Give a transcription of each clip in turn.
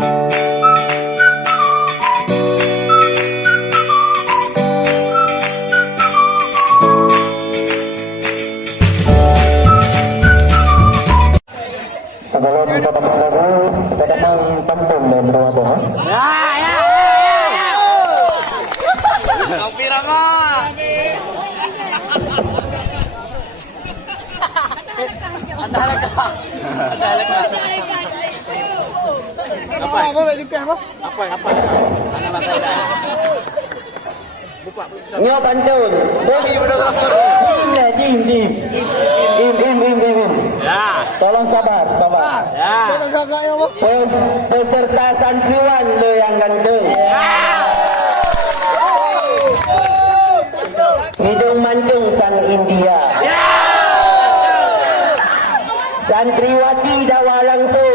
Sebelum kita berlalu, kita mengtampung dan berdoa. Ya. Kopi Rama. Ada leka. Apa juga apa? Apa? Mana mata dah. Buka. Nyo pantun. Jim. Ya. Tolong sabar. Ya. Peserta santriwan lo yang ganteng. Hidung mancung san India. Santriwati dawa langsung.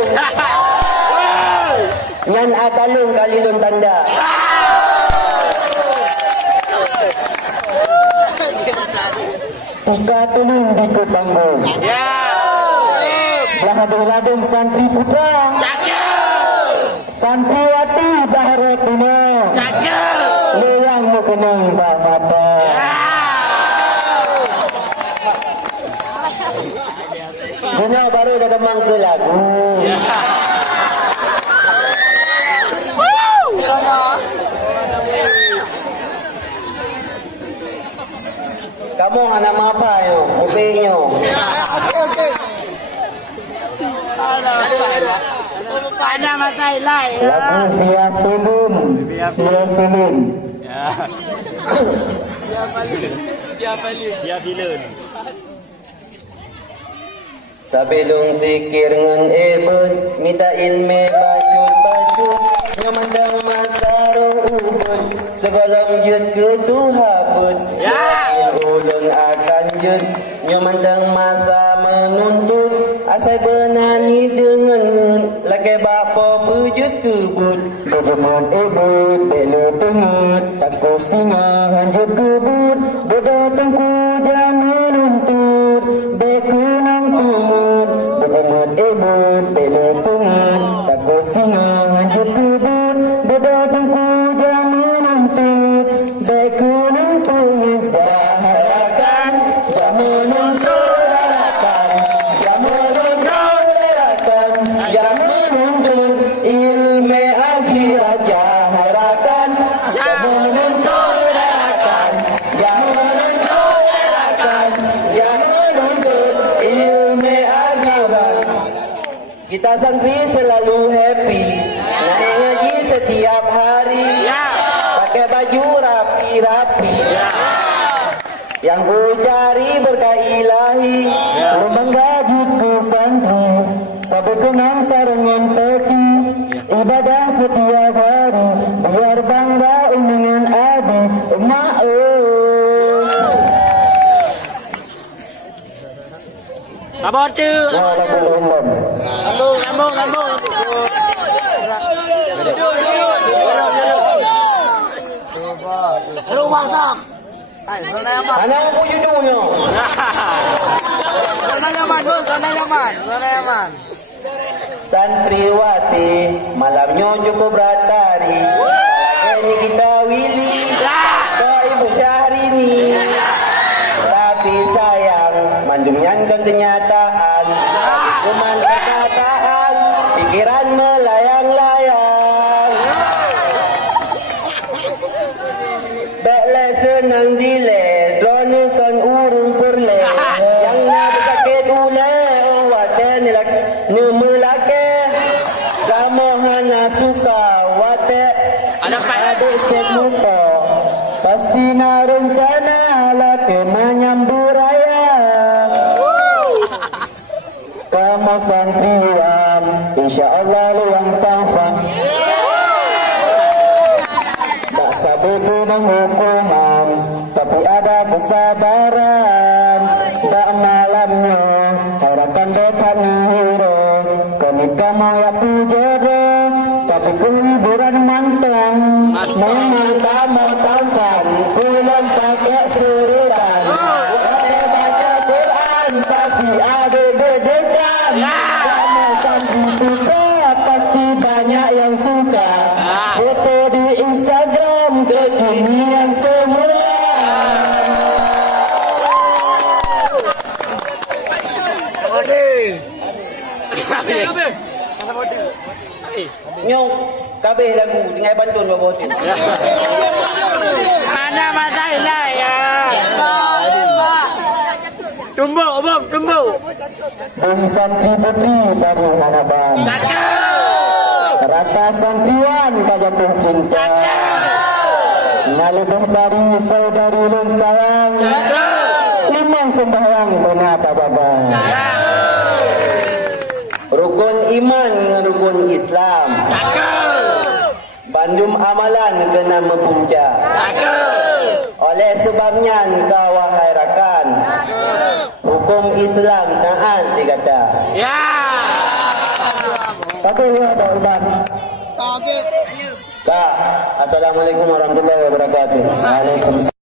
Ngan akalung kalilun tanda. Tika tulung di panggung. Ya. Ladung santri putra. Santriwati bahara kuno. Lewang mu kenang bah mata. Dunia baru dah kemang ke lagu. Kamu anak apa yo? Upinyo. Ada mata ilai. Lagu via film. Ya. Dia bilun. Sabilung zikir ngan ebun, minta ilme baju nyamandang masarung ubun, segalong jut ke Tuhabun. Ulun akan jut, nyamandang masa menuntut, asai benani dengan laki bapa pujut kebun. Kejeman ebun, belu tengut, takut singa hanjut kebun, bodoh tengku jangan menuntut, beku nang kumut. Kejeman ebun, belu tengut, takut singa hanjut kebun, bodoh tengku jangan menuntut, beku nang kumut. Daharakan, jangan menuntut, jangan menuntut ilmu akhirat. Jaharakan, jangan menuntut ilmu akhirat. Kita santri selalu happy, naik ngaji setiap hari, pakai baju rapi-rapi. Yang ku cari berkah ilahi, lubang gajut ku santri, sampai kenang sarangan peci, ibadah setiap hari, biar bangga dengan adi, emak. Sabar tu. Waalaikumsalam. Lambung. Seru masak. Mana aku judulnya? Zona nyaman. Santriwati, malamnya cukup beratari. Ini kita Willy, ke Ibu Syahrini. Tapi sayang, mandumnya ke kenyataan. Cuman perkataan, pikiran melayang-layang. Bekle senang dile, drone kan urung perle. Yang nak bersakit ule, wate nilak numelake. Gamohana suka, wate adik cek muka. Pasti na rencana laki menyambut raya. Kamu santriwan, insya Allah luang tampak. Tak sabar dengan hukuman, tapi ada kesabaran. Tak malamnya, harapan dekat hero. Kami kamu ya pujodoh, tapi kehiburan mantang. Memang kamu tampan, pulang pakai sururan. Baca Quran, pasti ada dedekan. Kamu santri juga, pasti banyak yang Nyong kabeh lagu dengan Bandung berapa hotel? Mana masalah ya? Tumbuk, Bob, tumbuk. Bung santri putri dari Hanaban. Rasa santriwan kajapung cinta. Nalubung dari saudari lun sayang. Limang sembahyang benar kajaban. Rukun iman dengan rukun Islam. Bandung amalan kena mempuncak. Oleh sebabnya kau wahai rakan, hukum Islam taat dikata. Ya. Satu ya ada ubat. Okey. Kak, assalamualaikum warahmatullahi wabarakatuh. Waalaikumsalam.